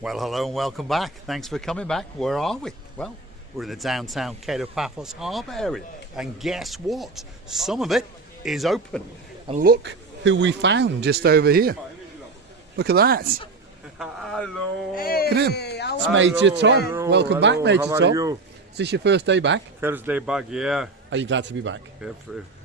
Well, hello and welcome back. Thanks for coming back. Where are we? Well, we're in the downtown Paphos Harbour area. And guess what? Some of it is open. And look who we found just over here. Look at that. Hello. Look at him. It's Major Tom. Hello. Welcome back, Major How are Tom. you? Is this your first day back? First day back, yeah. Are you glad to be back?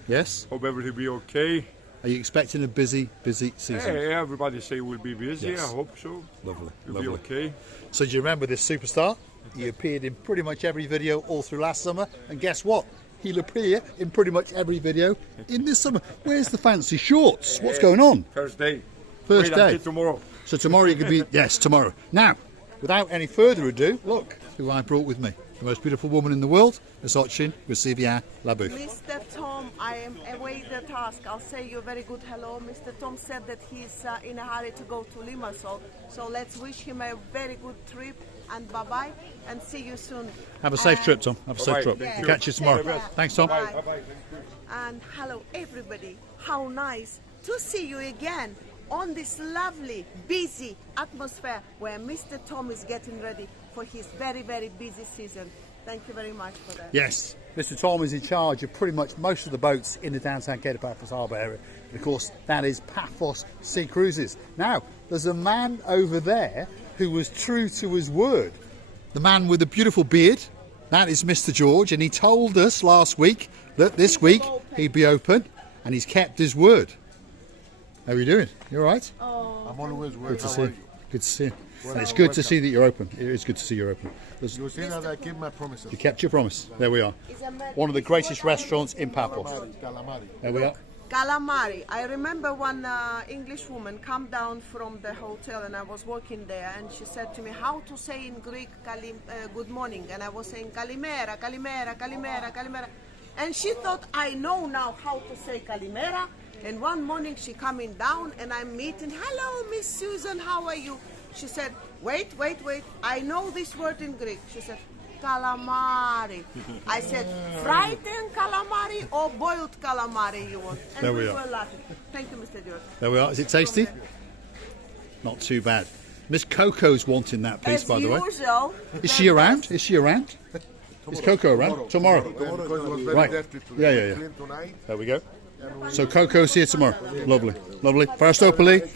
Yes? Hope everything will be okay. Are you expecting a busy season? Hey, everybody say we'll be busy. Yes. I hope so. Lovely. We'll be okay. So do you remember this superstar? He appeared in pretty much every video all through last summer. And guess what? He'll appear in pretty much every video in this summer. Where's the fancy shorts? What's going on? First day. First Wait day. until tomorrow. So tomorrow you could be, yes, tomorrow. Now, without any further ado, look who I brought with me. The most beautiful woman in the world, Misochin Grisivia Labouf. Mr. Tom, I am away the task. I'll say you a very good hello. Mr. Tom said that he's in a hurry to go to Limassol. So let's wish him a very good trip and bye-bye and see you soon. Have a safe trip, Tom. Have a safe trip. Thank We'll you. catch you tomorrow. Yeah. Thanks, Tom. Bye. Bye-bye. And hello everybody. How nice to see you again on this lovely, busy atmosphere where Mr. Tom is getting ready for his very, very busy season. Thank you very much for that. Yes, Mr. Tom is in charge of pretty much most of the boats in the downtown Paphos Harbour area. And of course, that is Paphos Sea Cruises. Now, there's a man over there who was true to his word. The man with the beautiful beard, that is Mr. George, and he told us last week that this week he'd be open, and he's kept his word. How are you doing? You all right? I'm always Good well. to see you. Good to see you. And it's good to see that you're open. It is good to see you're open. You see that I keep my promises. You kept your promise. There we are. One of the greatest restaurants in Paphos. Calamari. There we are. Calamari. I remember one English woman come down from the hotel and I was working there and she said to me how to say in Greek good morning, and I was saying kalimera, kalimera, kalimera, kalimera, and she thought I know now how to say kalimera. And one morning she coming down and I'm meeting, hello Miss Susan, how are you? She said, wait, I know this word in Greek. She said, calamari. I said, fried calamari or boiled calamari you want? And There we we are. were laughing. Thank you, Mr. George. There we are. Is it tasty? Not too bad. Miss Coco's wanting that piece, As by the way. usual. Is she around? Is she around? Is Coco around? Tomorrow. Because it was very Right. dirty today. Yeah. Clean tonight. There we go. So Coco's here tomorrow. Lovely. Farastopoli,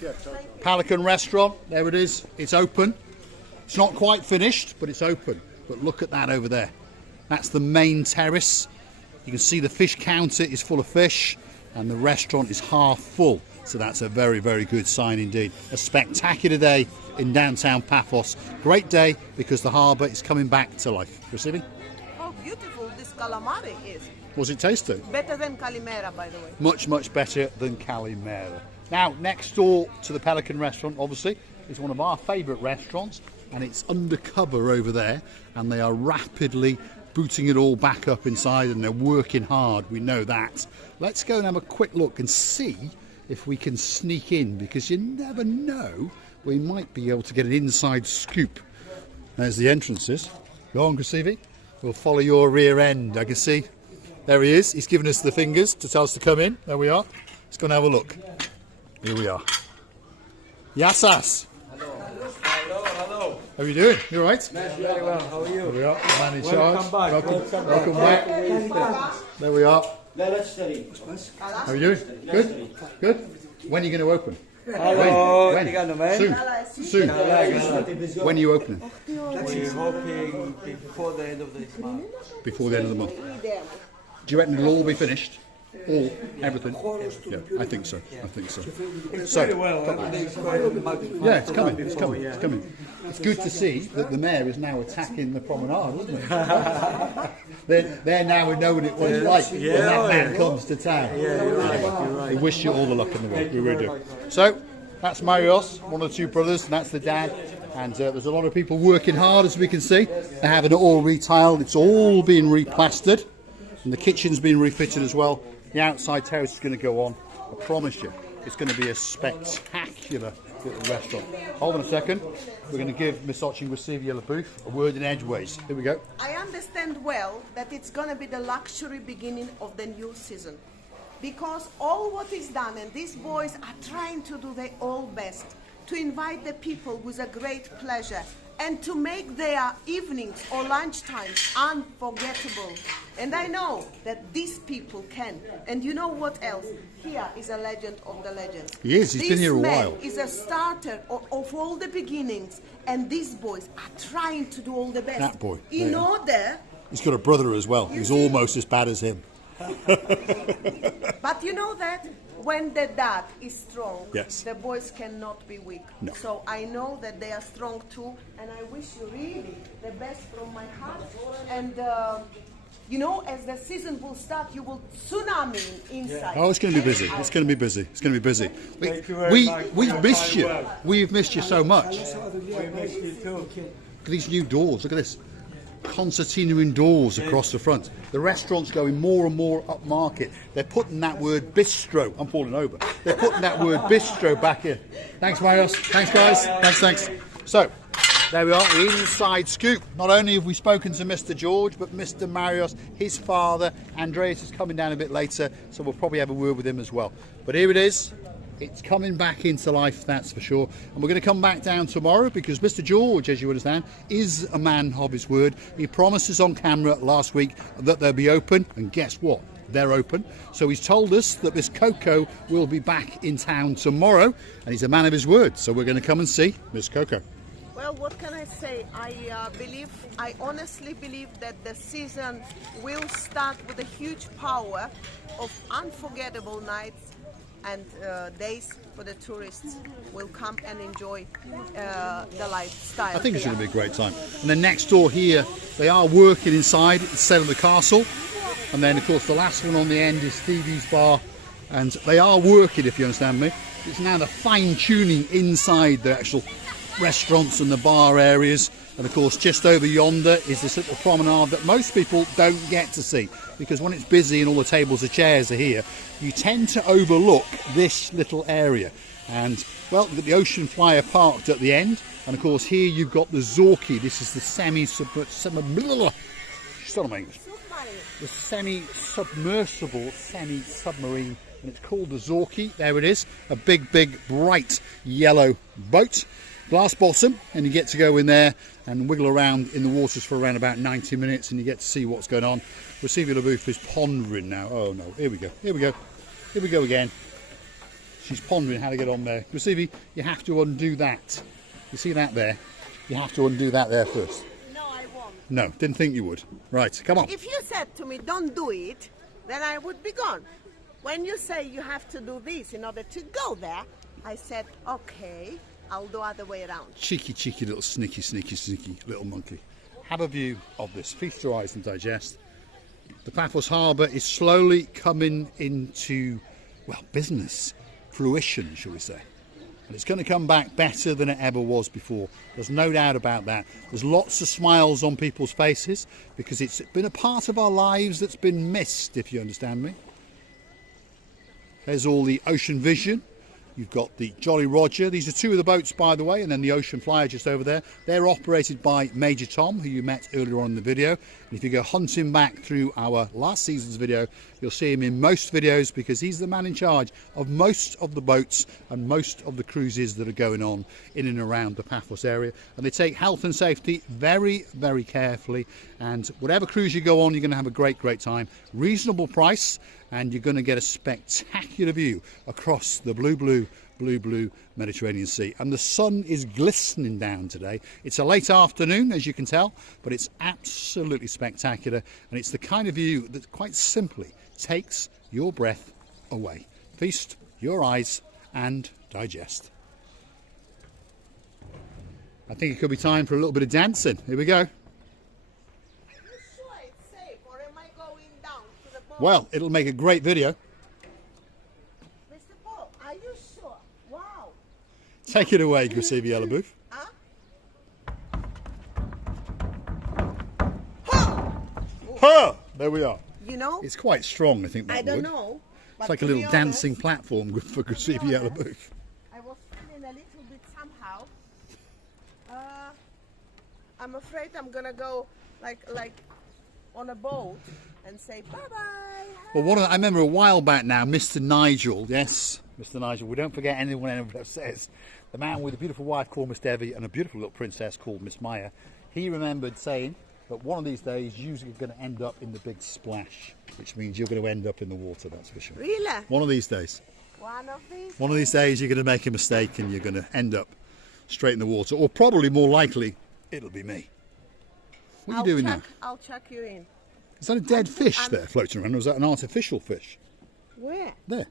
Pelican Restaurant. There it is. It's open. It's not quite finished, but it's open. But look at that over there. That's the main terrace. You can see the fish counter is full of fish and the restaurant is half full. So that's a very, very good sign indeed. A spectacular day in downtown Paphos. Great day because the harbour is coming back to life. Receiving? How beautiful this calamari is. Was it tasty? Better than calimera, by the way. Much, much better than Calimera. Now, next door to the Pelican Restaurant, obviously, is one of our favourite restaurants, and it's undercover over there, and they are rapidly booting it all back up inside, and they're working hard, we know that. Let's go and have a quick look and see if we can sneak in, because you never know, we might be able to get an inside scoop. There's the entrances. Go on, Grasivi. We'll follow your rear end, I can see. There he is. He's given us the fingers to tell us to come in. There we are. Let's go and have a look. Here we are. Yassas. Hello. How are you doing? You all right? Very well. How are There you? we are. The man in charge. Welcome back. Welcome back. There we are. How are you doing? Good? Good? When are you going to open? Hello. When? Soon. When are you opening? We're hoping before the end of this month. Before the end of the month. Do you reckon it'll all be finished? All, everything? Yeah, I think so. Very well. Everything's quite magnified. Yeah, it's coming. It's coming. It's good to see that the mayor is now attacking the promenade, isn't it? They're now knowing what it's like when that man comes to town. Yeah, you're right. We wish you all the luck in the world. We really do. So that's Marios, one of the two brothers, and that's the dad. And there's a lot of people working hard, as we can see. They're having it all retiled. It's all been replastered, and the kitchen's been refitted as well. The outside terrace is going to go on. I promise you, it's going to be a spectacular little restaurant. Hold on a second. We're going to give Misochin Grisivia Labouf a word in edgeways. Here we go. I understand well that it's going to be the luxury beginning of the new season. Because all what is done, and these boys are trying to do their all best, to invite the people with a great pleasure and to make their evenings or lunchtimes unforgettable. And I know that these people can. And you know what else? Here is a legend of the legends. He is. He's been here a while. This man is a starter of all the beginnings, and these boys are trying to do all the best. That boy, In yeah. order. He's got a brother as well. He's almost as bad as him. But you know that when the dad is strong, Yes. the boys cannot be weak. No. So I know that they are strong too, and I wish you really the best from my heart. And you know, as the season will start, you will tsunami inside. Oh, it's going to be busy. It's going to be busy. It's going to be busy. Thank you very much. We've missed you. We've missed you so much. We missed you too. Look at these new doors. Look at this. Concertina indoors across the front. The restaurant's going more and more upmarket. They're putting that word bistro. I'm falling over. They're putting that word bistro back in. Thanks, Marios. Thanks, guys. Thanks. So, there we are, the inside scoop. Not only have we spoken to Mr. George, but Mr. Marios, his father, Andreas, is coming down a bit later, so we'll probably have a word with him as well. But here it is. It's coming back into life, that's for sure. And we're going to come back down tomorrow because Mr. George, as you understand, is a man of his word. He promises on camera last week that they'll be open, and guess what? They're open. So he's told us that Miss Coco will be back in town tomorrow, and he's a man of his word. So we're going to come and see Miss Coco. Well, what can I say? I honestly believe that the season will start with a huge power of unforgettable nights and days for the tourists will come and enjoy the lifestyle. I think it's here. going to be a great time. And then next door here, they are working inside instead of the castle. And then, of course, the last one on the end is Stevie's Bar. And they are working, if you understand me. It's now the fine-tuning inside the actual restaurants and the bar areas. And, of course, just over yonder is this little promenade that most people don't get to see. Because when it's busy and all the tables and chairs are here, you tend to overlook this little area. And, well, you've got the Ocean Flyer parked at the end. And, of course, here you've got the Zorky. This is the semi-submersible, semi-submarine. And it's called the Zorky. There it is. A big, bright yellow boat. Glass bottom, and you get to go in there and wiggle around in the waters for around about 90 minutes, and you get to see what's going on. Receivia LaBouffe is pondering now. Oh no, here we go again. She's pondering how to get on there. Receivia, you have to undo that. You see that there? You have to undo that there first. No, I won't. No, didn't think you would. Right, come on. If you said to me, don't do it, then I would be gone. When you say you have to do this in order to go there, I said, okay, I'll do other way around. Cheeky little sneaky little monkey. Have a view of this. Feast your eyes and digest. The Paphos Harbour is slowly coming into, well, business, fruition, shall we say. And it's going to come back better than it ever was before. There's no doubt about that. There's lots of smiles on people's faces because it's been a part of our lives that's been missed, if you understand me. There's all the Ocean Vision. You've got the Jolly Roger. These are two of the boats, by the way, and then the Ocean Flyer just over there. They're operated by Major Tom, who you met earlier on in the video. And if you go hunting back through our last season's video, you'll see him in most videos because he's the man in charge of most of the boats and most of the cruises that are going on in and around the Paphos area. And they take health and safety very, very carefully. And whatever cruise you go on, you're going to have a great time. Reasonable price. And you're going to get a spectacular view across the blue Mediterranean Sea. And the sun is glistening down today. It's a late afternoon, as you can tell, but it's absolutely spectacular. And it's the kind of view that quite simply takes your breath away. Feast your eyes and digest. I think it could be time for a little bit of dancing. Here we go. Well, it'll make a great video. Mr. Paul, are you sure? Wow. Take it away, Receivia LaBouffe. Ha! There we are. You know, It's quite strong, I think, that I don't would. know. It's like a little dancing platform for Receivia LaBouffe. I was feeling a little bit somehow. I'm afraid I'm gonna go like on a boat and say bye-bye. Well, I remember a while back now, Mr. Nigel, yes, Mr. Nigel, we don't forget anyone ever says, the man with a beautiful wife called Miss Devi and a beautiful little princess called Miss Maya, he remembered saying that one of these days you're going to end up in the big splash, which means you're going to end up in the water, that's for sure. Really? One of these days. One of these? One of these days you're going to make a mistake and you're going to end up straight in the water, or probably more likely, it'll be me. What are you doing now? I'll chuck you in. Is that a dead fish there floating around, or is that an artificial fish? Where? There.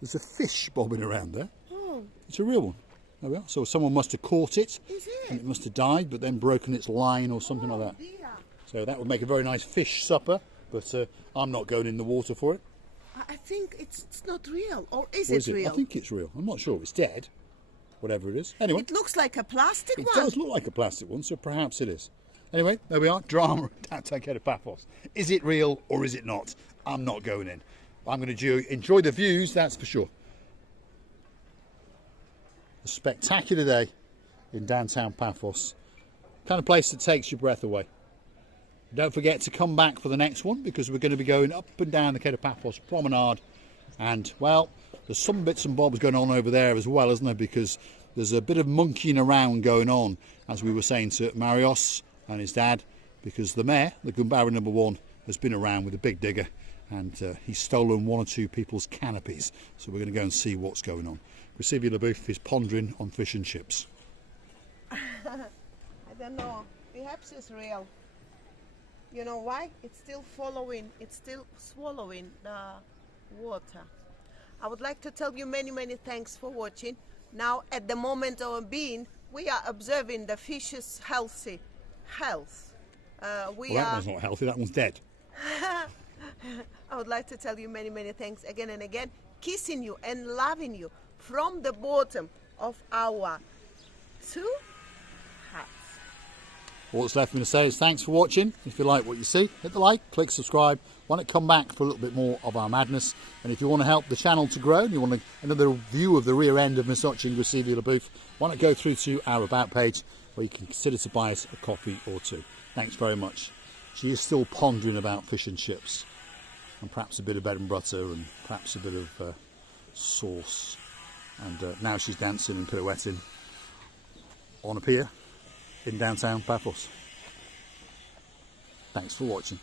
There's a fish bobbing around there. Oh, It's a real one. There we are. So someone must have caught it, is and it? it must have died, but then broken its line or something like that. Dear. So that would make a very nice fish supper, but I'm not going in the water for it. I think it's not real. Or is Or it real? I think it's real. I'm not sure. It's dead, whatever it is. Anyway, It looks like a plastic it one. does look like a plastic one, so perhaps it is. Anyway, there we are. Drama downtown Paphos. Is it real or is it not? I'm not going in. I'm going to enjoy the views, that's for sure. A spectacular day in downtown Paphos. Kind of place that takes your breath away. Don't forget to come back for the next one, because we're going to be going up and down the Paphos promenade. And, well, there's some bits and bobs going on over there as well, isn't there? Because there's a bit of monkeying around going on, as we were saying to Marios and his dad, because the mayor, the Gumbara #1, has been around with a big digger, and he's stolen one or two people's canopies. So we're going to go and see what's going on. Grisivia LaBouffe is pondering on fish and chips. I don't know. Perhaps it's real. You know why? It's still swallowing the water. I would like to tell you many thanks for watching. Now, at the moment of being, we are observing the fish's health. Well, that one's not healthy, that one's dead. I would like to tell you many thanks again and again, kissing you and loving you from the bottom of our 2 hearts. All that's left for me to say is thanks for watching. If you like what you see, hit the like, click subscribe. Why not come back for a little bit more of our madness? And if you want to help the channel to grow and you want another view of the rear end of Miss Grisivia LaBouffe, why not go through to our About page, where you can consider to buy us a coffee or two. Thanks very much. She is still pondering about fish and chips, and perhaps a bit of bread and butter, and perhaps a bit of sauce. And now she's dancing and pirouetting on a pier in downtown Paphos. Thanks for watching.